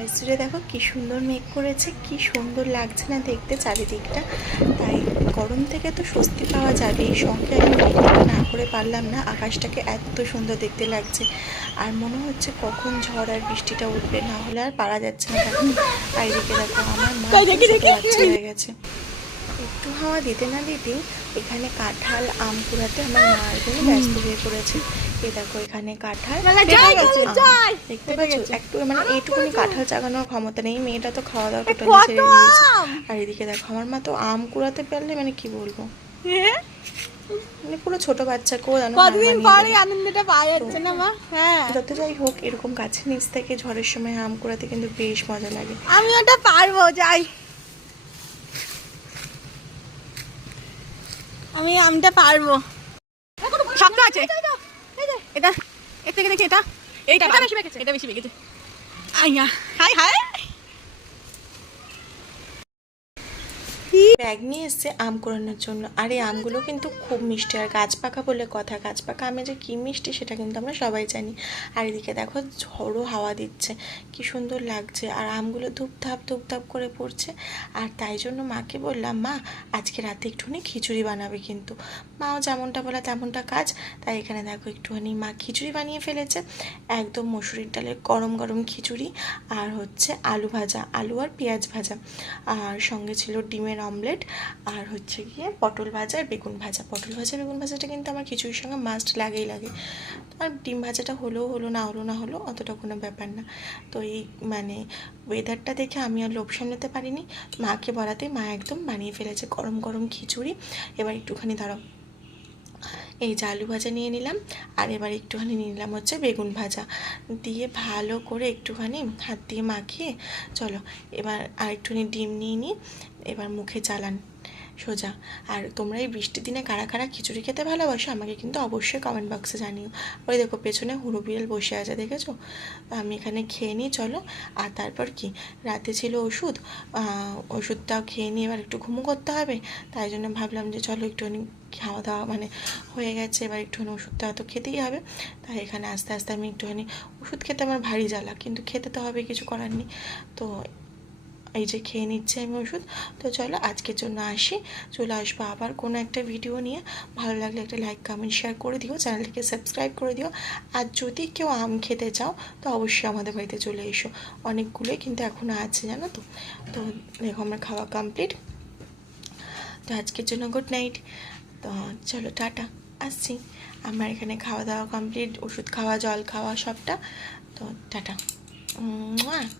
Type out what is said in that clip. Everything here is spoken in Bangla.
আকাশ জুড়ে দেখো কি সুন্দর মেঘ করেছে, কি সুন্দর লাগছে না দেখতে চারিদিকটা। তাই গরম থেকে তো স্বস্তি পাওয়া যাবে, এই সঙ্গে আমি ভিডিওটা না করে পারলাম না। আকাশটাকে এত সুন্দর দেখতে লাগছে, আর মনে হচ্ছে কখন ঝড় আর বৃষ্টিটা উঠবে, না হলে আর পারা যাচ্ছে না থাকতে। আর এদিকে দেখো আমার মা ছোট বাচ্চা হয়ে গেছে। একটু হাওয়া দিতে না দিতেই এখানে কাঁঠাল আম কুড়াতে আমার মা আর বোন ব্যস্ত হয়ে পড়েছে। এই দেখো এখানে কাঁঠাল দেখতে পাচ্ছ, একটু মানে এইটুকুনি কাঁঠাল চাগানোর ক্ষমতা নেই, মেয়েটা তো খাওয়া দাওয়া টোটালি ছেড়ে দিয়েছে। আর এদিকে দেখো আমার মা তো আম কুড়াতে পারলে মানে কি বলবো, মানে পুরো ছোট বাচ্চাকেও জানো কতদিন পরে আনন্দটা পাওয়া যাচ্ছে না মা। হ্যাঁ, যত যাই হোক এরকম গাছের নিচ থেকে ঝড়ের সময় আম কুড়াতে কিন্তু বেশ মজা লাগে। আমি ওটা পারবো, যাই আমি আমটা পারবো। শক্ত আছে এটা, এর থেকে দেখি এটা, এইটা বেশি পেকেছে, এটা বেশি পেকেছে। আইয়া হাই হাই, ব্যাগ নিয়ে এসছে আম কুড়ানোর জন্য। আর এই আমগুলো কিন্তু খুব মিষ্টি, আর গাছ পাকা বলে কথা, গাছ পাকা আমে যে কী মিষ্টি সেটা কিন্তু আমরা সবাই জানি। আর এদিকে দেখো ঝড়ো হাওয়া দিচ্ছে, কি সুন্দর লাগছে, আর আমগুলো ধূপধাপ করে পড়ছে। আর তাই জন্য মাকে বললাম, মা আজকে রাতে একটুখানি খিচুড়ি বানাবে, কিন্তু মাও যেমনটা বলে তেমনটা কাজ। তাই এখানে দেখো একটুখানি মা খিচুড়ি বানিয়ে ফেলেছে, একদম মসুরির ডালের গরম গরম খিচুড়ি, আর হচ্ছে আলু ভাজা, আলু আর পেঁয়াজ ভাজা, আর সঙ্গে ছিল ডিমের অমলেট, আর হচ্ছে গিয়ে পটল ভাজা আর বেগুন ভাজা। পটল ভাজা বেগুন ভাজাটা কিন্তু আমার খিচুড়ির সঙ্গে মাস্ট লাগে। আর ডিম ভাজাটা হলো না হলো অতটা কোনো ব্যাপার না। তো এই মানে ওয়েদারটা দেখে আমি আর লোভ সামলাতে পারিনি, মাকে বলাতে মা একদম বানিয়ে ফেলেছে গরম গরম খিচুড়ি। এবার একটুখানি দাঁড়াও, এই যে আলু ভাজা নিয়ে নিলাম, আর এবার একটুখানি নিয়ে নিলাম হচ্ছে বেগুন ভাজা, দিয়ে ভালো করে একটুখানি হাত দিয়ে মাখিয়ে চলো এবার আর একটুখানি ডিম নিয়ে নিই, এবার মুখে চালান সোজা। আর তোমরা এই বৃষ্টির দিনে কারা কারা খিচুড়ি খেতে ভালোবাসো আমাকে কিন্তু অবশ্যই কমেন্ট বক্সে জানিও। ওই দেখো পেছনে হুড়ো বিড়াল বসে আছে, দেখেছো? আমি এখানে খেয়ে নিই চলো। আর তারপর কি, রাতে ছিল ওষুধ, ওষুধটাও খেয়ে নিয়ে এবার একটু ঘুমো করতে হবে। তাই জন্য ভাবলাম যে চলো একটুখানি খাওয়া দাওয়া মানে হয়ে গেছে, এবার একটুখানি ওষুধটা তো খেতেই হবে। তাই এখানে আস্তে আস্তে আমি একটুখানি, ওষুধ খেতে আমার ভারী জ্বালা, কিন্তু খেতে তো হবে, কিছু করার নেই। তো এই যে খেয়ে নিচ্ছে আমি ওষুধ। তো চলো আজকের জন্য আসি, চলে আসবো আবার কোনো একটা ভিডিও নিয়ে। ভালো লাগলে একটা লাইক কমেন্ট শেয়ার করে দিও, চ্যানেলটিকে সাবস্ক্রাইব করে দিও। আর যদি কেউ আম খেতে চাও তো অবশ্যই আমাদের বাড়িতে চলে এসো, অনেকগুলোই কিন্তু এখনও আছে জানো তো। তো দেখো আমার খাওয়া কমপ্লিট, তো আজকের জন্য গুড নাইট। তো চলো টাটা, আসছি। আমার এখানে খাওয়া দাওয়া কমপ্লিট, ওষুধ খাওয়া জল খাওয়া সবটা। তো টাটা।